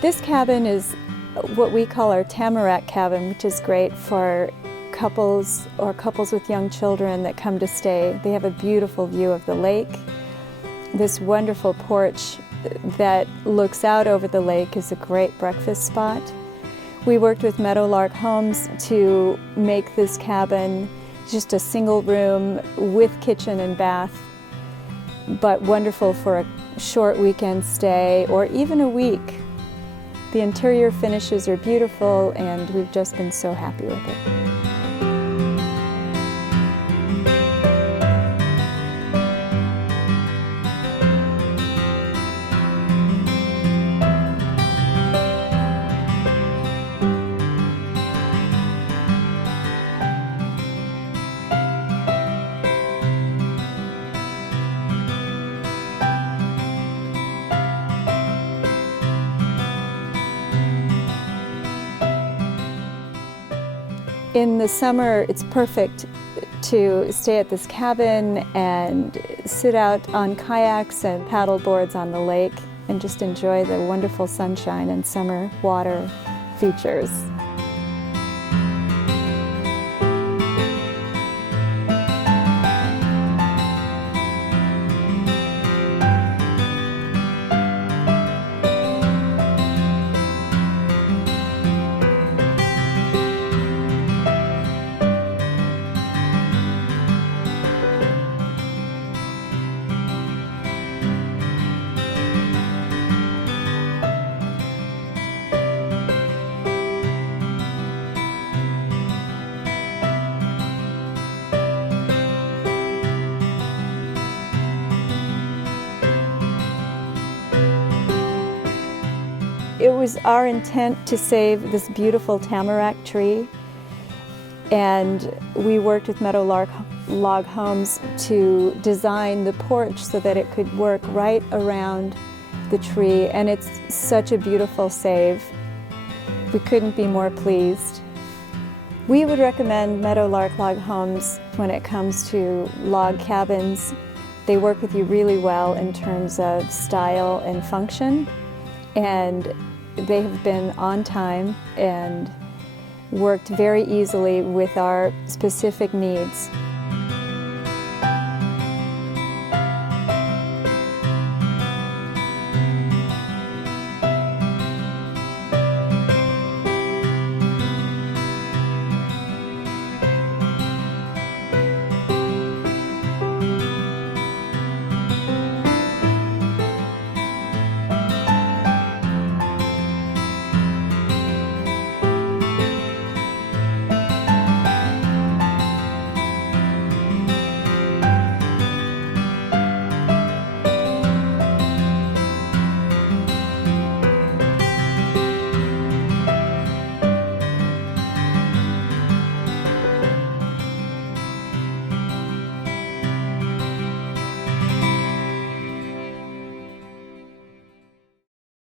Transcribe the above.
This cabin is what we call our Tamarack cabin, which is great for couples or couples with young children that come to stay. They have a beautiful view of the lake. This wonderful porch that looks out over the lake is a great breakfast spot. We worked with Meadows Homes to make this cabin just a single room with kitchen and bath, but wonderful for a short weekend stay or even a week. The interior finishes are beautiful and we've just been so happy with it. In the summer, it's perfect to stay at this cabin and sit out on kayaks and paddle boards on the lake and just enjoy the wonderful sunshine and summer water features. It was our intent to save this beautiful tamarack tree, and we worked with Meadows Log Homes to design the porch so that it could work right around the tree, and it's such a beautiful save. We couldn't be more pleased. We would recommend Meadows Log Homes when it comes to log cabins. They work with you really well in terms of style and function, and they have been on time and worked very easily with our specific needs.